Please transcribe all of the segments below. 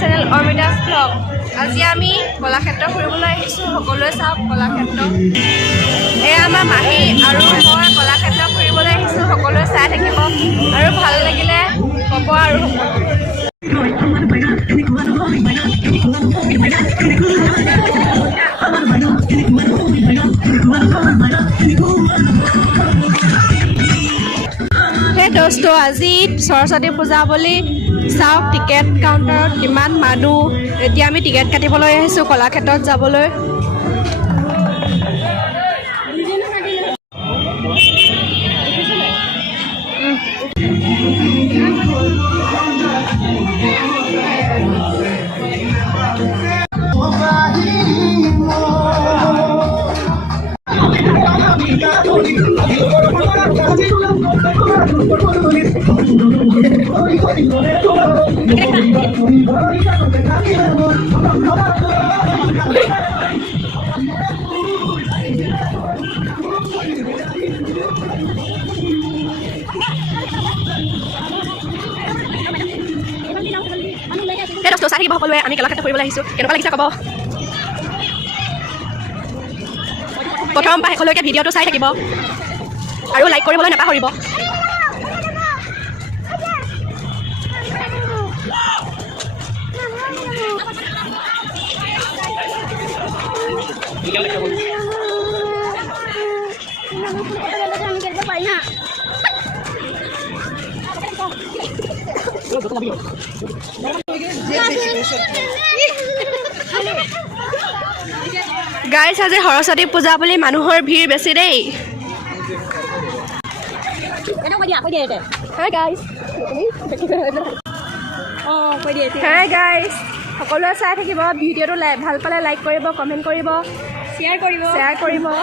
Channel অমিতাজ blog. আজি আমি কলাক্ষেত্ৰ ফুৰিবলৈ আহিছোঁ। সকলোৱে চাওক কলাক্ষেত্ৰ। এয়া আমাৰ মাহী আৰু মই কলাক্ষেত্ৰ ফুৰিবলৈ আহিছোঁ। সকলোৱে চাই থাকিব আৰু ভাল লাগিলে ক'ব আৰু সেই দোস্তো আজি সৰস্বতী পূজা বুলি চাওক টিকেট কাউণ্টাৰত কিমান মানুহ। এতিয়া আমি টিকেট কাটিবলৈ আহিছোঁ কলাক্ষেত্ৰত যাবলৈ। চাই থাকিব সকলোৱে। আমি কলাক্ষেত্ৰ ফুৰিবলৈ আহিছোঁ। কেনেকুৱা লাগিছে ক'ব। প্ৰথম পৰা শেষলৈকে ভিডিঅ'টো চাই থাকিব আৰু লাইক কৰিবলৈ নাপাহৰিব। গাইছ আজি সৰস্বতী পূজা বুলি মানুহৰ ভিৰ বেছি দেই। Hi guys. Hi guys. সকলোৱে চাই থাকিব ভিডিঅ'টো ভাল পালে লাইক কৰিব, কমেণ্ট কৰিব, শ্বেয়াৰ কৰিব।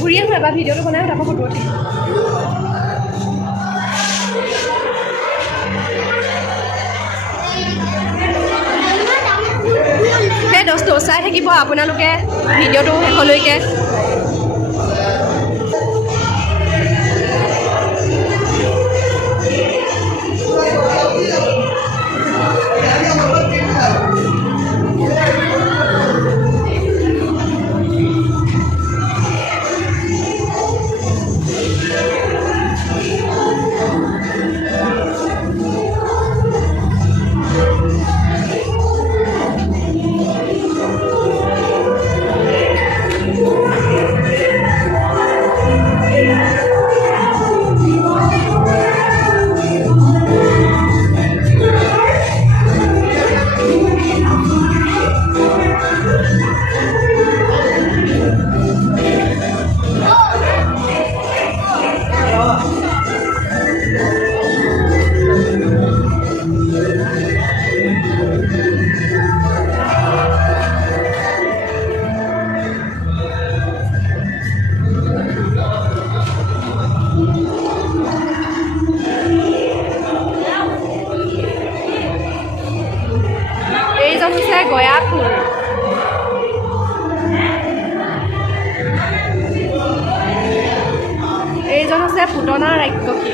ঘূৰি আহোঁ এবাৰ ভিডিঅ'টো বনাই তাৰপৰা ফটো উঠিম সেই দহটো চাই থাকিব আপোনালোকে ভিডিঅ'টো শেষলৈকে এইজন হৈছে পুতনা ৰাক্ষসী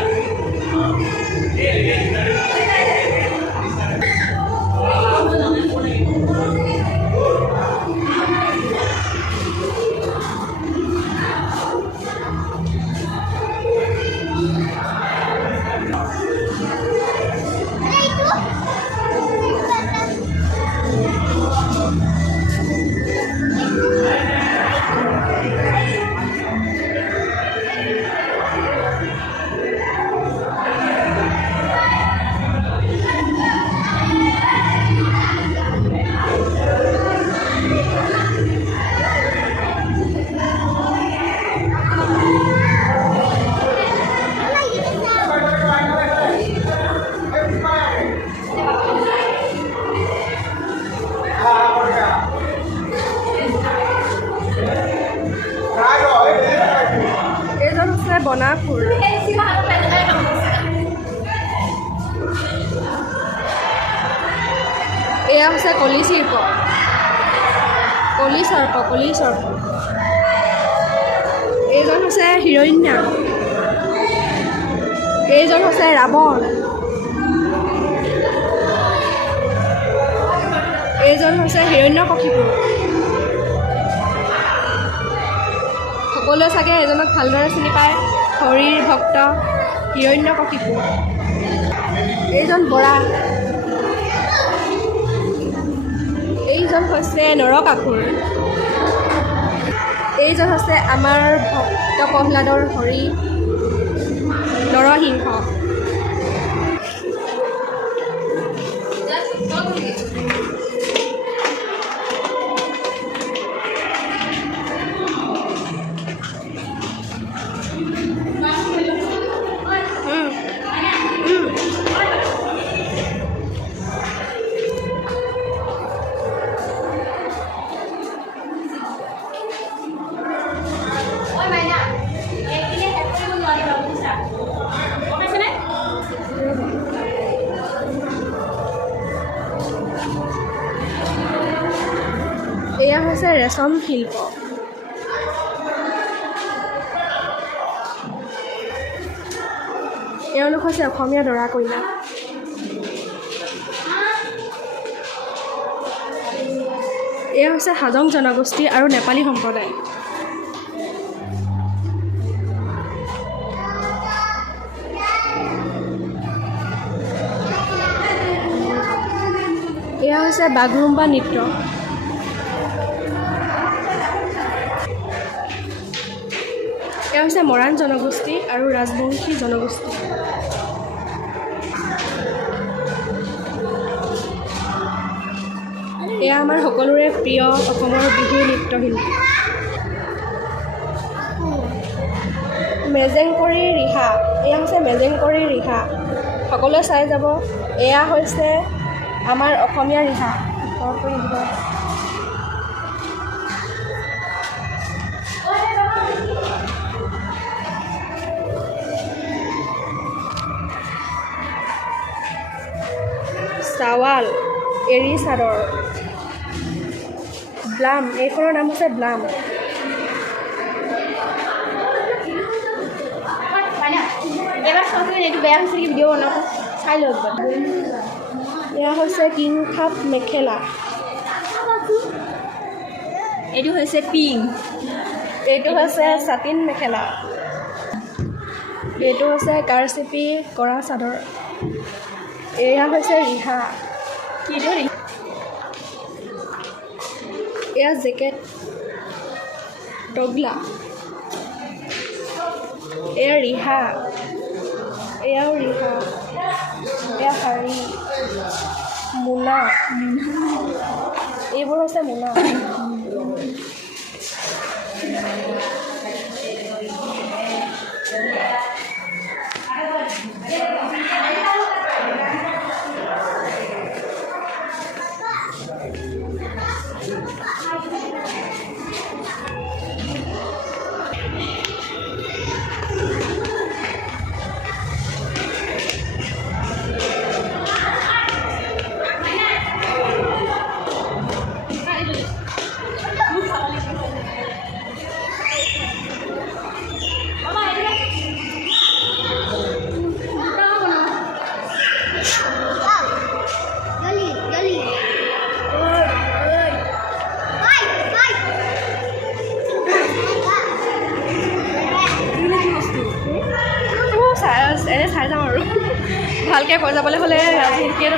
বনাফুল এয়া হৈছে কলি শিল্প কলি সৰ্প এইজন হৈছে হিৰণ্যা এইজন হৈছে ৰাৱণ এইজন হৈছে হিৰণ্যকশিপু সকলোৱে চাগে এজনক ভালদৰে চিনি পায় হৰিৰ ভক্ত হিৰণ্যকশিপু এইজন বৰা এইজন হৈছে নৰকাসুৰ এইজন হৈছে আমাৰ ভক্ত প্ৰহ্লাদৰ হৰি নৰসিংহ এয়া হৈছে ৰেচম শিল্প এওঁলোক হৈছে অসমীয়া দৰা কইনা এয়া হৈছে হাজং জনগোষ্ঠী আৰু নেপালী সম্প্ৰদায় এয়া হৈছে বাগৰুম্বা নৃত্য হৈছে মৰাণ জনগোষ্ঠী আৰু ৰাজবংশী জনগোষ্ঠী। এয়া আমাৰ সকলোৰে প্ৰিয় অসমৰ বিহু নৃত্যশিল্পী। মেজেংকৰি ৰিহা, এয়া হৈছে মেজেংকৰি ৰিহা, সকলোৱে চাই যাব। এয়া হৈছে আমাৰ অসমীয়া ৰিহা। চাৱাল, এৰী চাদৰ, ব্লাম, এইখনৰ নাম হৈছে ব্লাম। এইটো বেয়া হৈছে নেকি ভিডিঅ' বনাব, চাই লওক। এয়া হৈছে কিংখাপ মেখেলা, এইটো হৈছে পিং, এইটো হৈছে চাটিন মেখেলা, এইটো হৈছে কাৰচেপি কৰা চাদৰ, এয়া হৈছে ৰিহা। এয়া জেকেট, টগলা, এয়া ৰিহা, এয়াও ৰিহা, এয়া শাৰী, মোনা, এইবোৰ হৈছে মোনা। এনে চাই যাওঁ আৰু ভালকৈ কৈ যাবলৈ হ'লে শিকিয়ে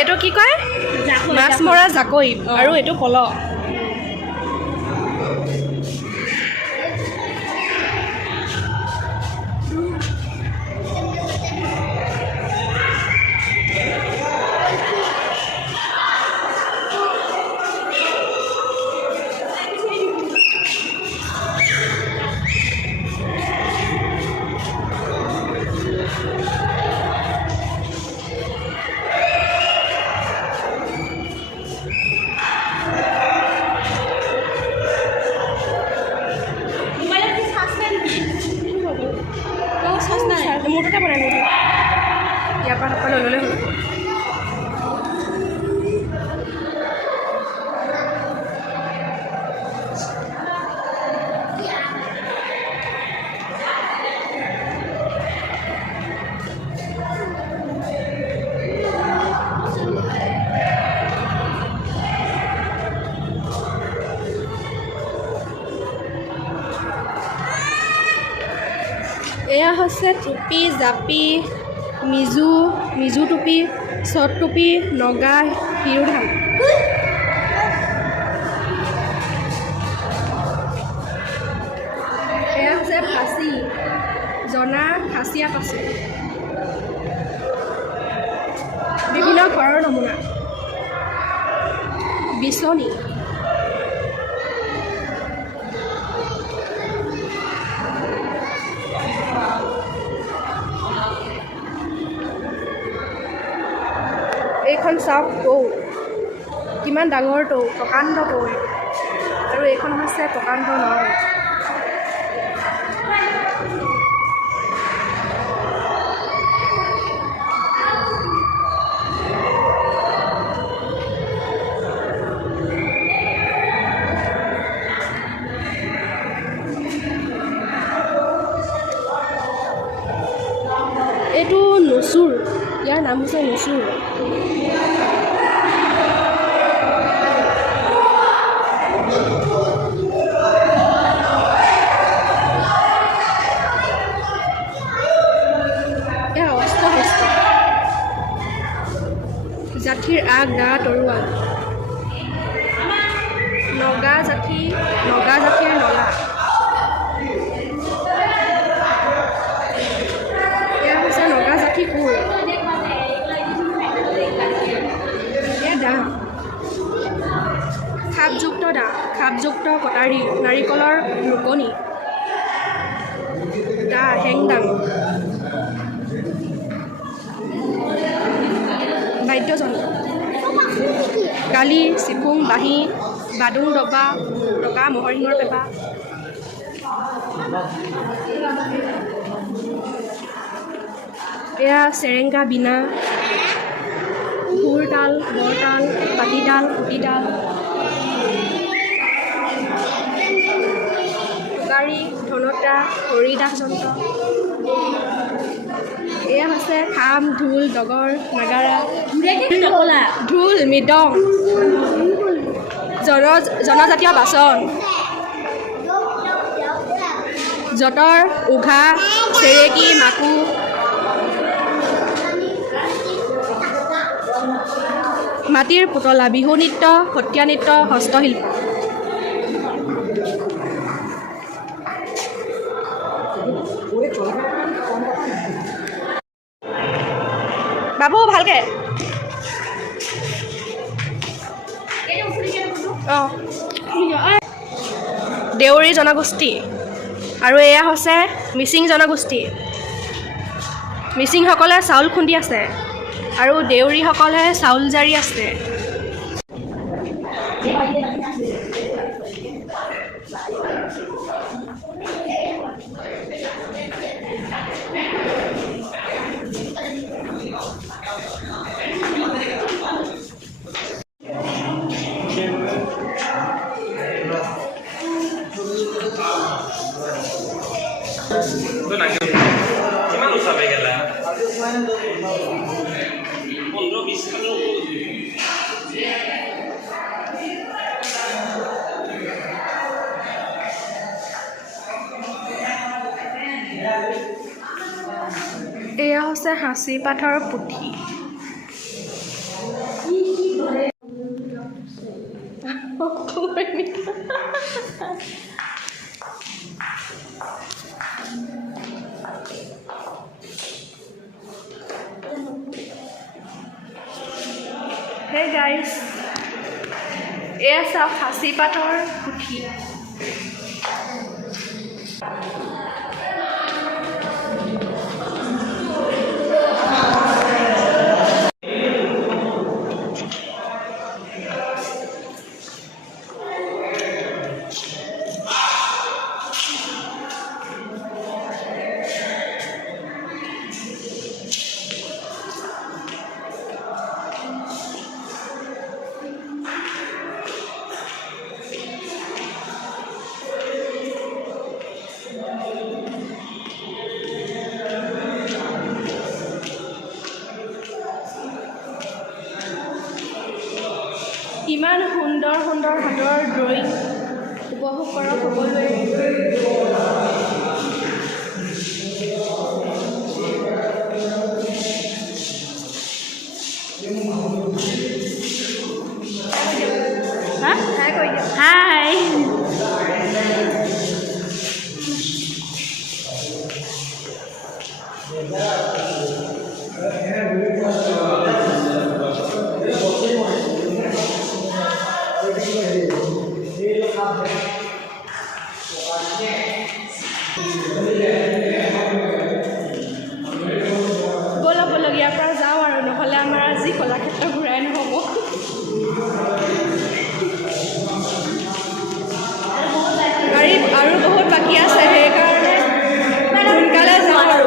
এইটো কি কয়, মাছ মৰা জাকৈ, আৰু এইটো পল। মোৰটোতে বনাই ল'লোঁ, ইয়াৰ পৰা লৈ ল'লে হ'ল। এয়া হৈছে টুপি, জাপি, মিজু টুপি, চট টুপি, নগা, শিৰোধান। এয়া হৈছে ফাঁচি, জনা, খাচীয়া পাচি, বিভিন্ন ঘৰৰ নমুনা, বিচনী, এইখন চাওক টৌ, কিমান ডাঙৰ টৌ, প্ৰকাণ্ড টৌ, আৰু এইখন হৈছে প্ৰকাণ্ড নল। এইটো নচুৰ, ইয়াৰ নাম হৈছে নচুৰ। হেংদাং বাদ্যযন্ত্ৰ কালি চিফুং বাঁহী বাদুং ডবা টকা মহৰশিঙৰ পেঁপা এয়া চেৰেংকা বীণা সুৰ তাল বৰতাল পাতিতাল পুতিতাল গাড়ী ধনতা হৰিদাস যন্ত্ৰ এয়া হৈছে খাম ঢোল ডগৰ নাগাৰা ঢোল মৃদং জনজাতীয় বাচন যঁতৰ উঘা চেৰেকী মাকু মাটিৰ পুতলা বিহু নৃত্য সত্ৰীয়া নৃত্য হস্তশিল্প বাবু ভালকে অঁ দেউৰী জনগোষ্ঠী আৰু এয়া হৈছে মিচিং জনগোষ্ঠী মিচিংসকলে চাউল খুন্দি আছে আৰু দেউৰীসকলে চাউল জাৰি আছে এয়া হৈছে সাঁচি পাথৰ পুথি Hey guys, এয়া চাওক সাঁচি পাথৰ পুথি ইমান সুন্দৰ সুন্দৰ হাতৰ ড্ৰয়িং উপভোগ কৰক সকলোৱে হাই ব'লক ইয়াৰ পৰা যাওঁ আৰু নহ'লে আমাৰ আজি কলাক্ষেত্ৰ ঘূৰাই নহ'ব গাড়ী আৰু বহুত বাকী আছে সেইকাৰণে সোনকালে যাওঁ আৰু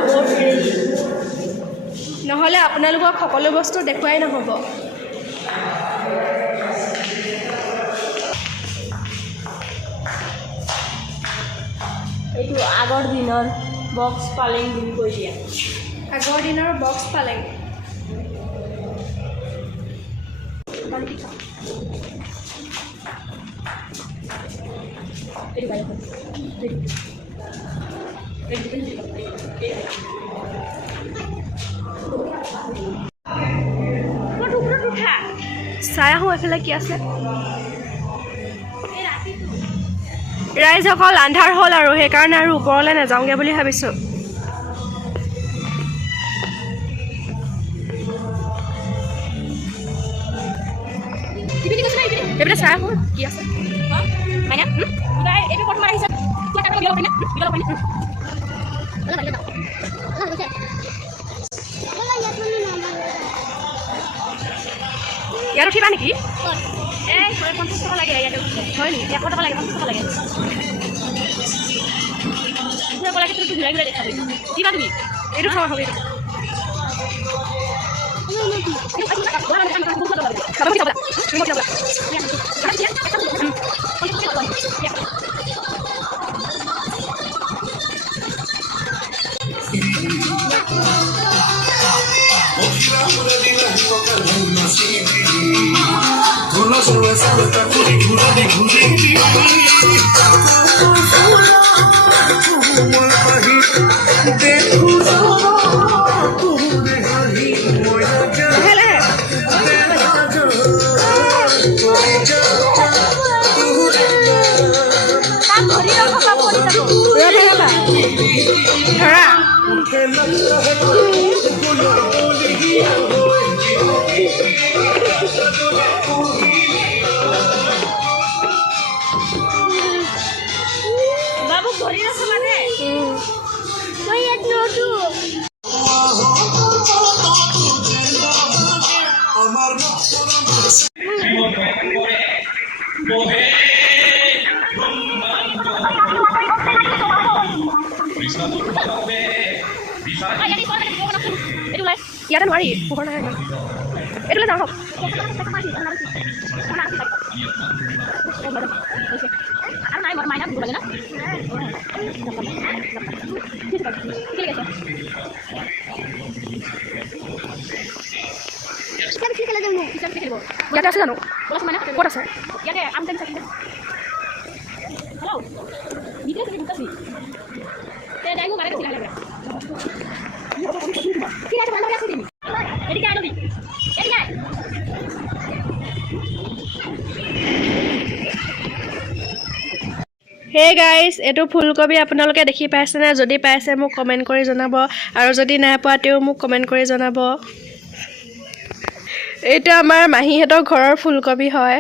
নহ'লে আপোনালোকক সকলো বস্তু দেখুৱাই নহ'ব এইটো আগৰ দিনৰ বক্স পালেং বুলি কৈ দিয়ে আগৰ দিনৰ বক্স পালেং চাই আহোঁ এফালে কি আছে ৰাইজসকল আন্ধাৰ হ'ল আৰু সেইকাৰণে আৰু ওপৰলৈ নাযাওঁগৈ বুলি ভাবিছোঁ এইপিনে চাই আহোঁ কি আছে এইটো প্ৰথম আহিছে ইয়াত উঠিবা নেকি? এই 50 টকা লাগে ইয়াতে হয় নেকি? 100 টকা লাগে 50 টকা লাগে কলাক্ষেত্ৰটো ঘূৰাই ঘূৰাই দেখাবি কিবা তুমি এইটো খাব হবে বাবু ঘড়ি ৰাখা মানে মই ইয়াত নটো ইয়াতে নোৱাৰি পোহৰ নাই এইটোলৈ যাওঁ ইয়াতে আছে জানো ক'ত আছে ইয়াতে হে গাইজ এইটো ফুলকবি আপোনালোকে দেখি পাইছেনে যদি পাইছে মোক কমেণ্ট কৰি জনাব আৰু যদি নাই পোৱা তেও মোক কমেণ্ট কৰি জনাব এইটো আমাৰ মাহীহঁতৰ ঘৰৰ ফুলকবি হয়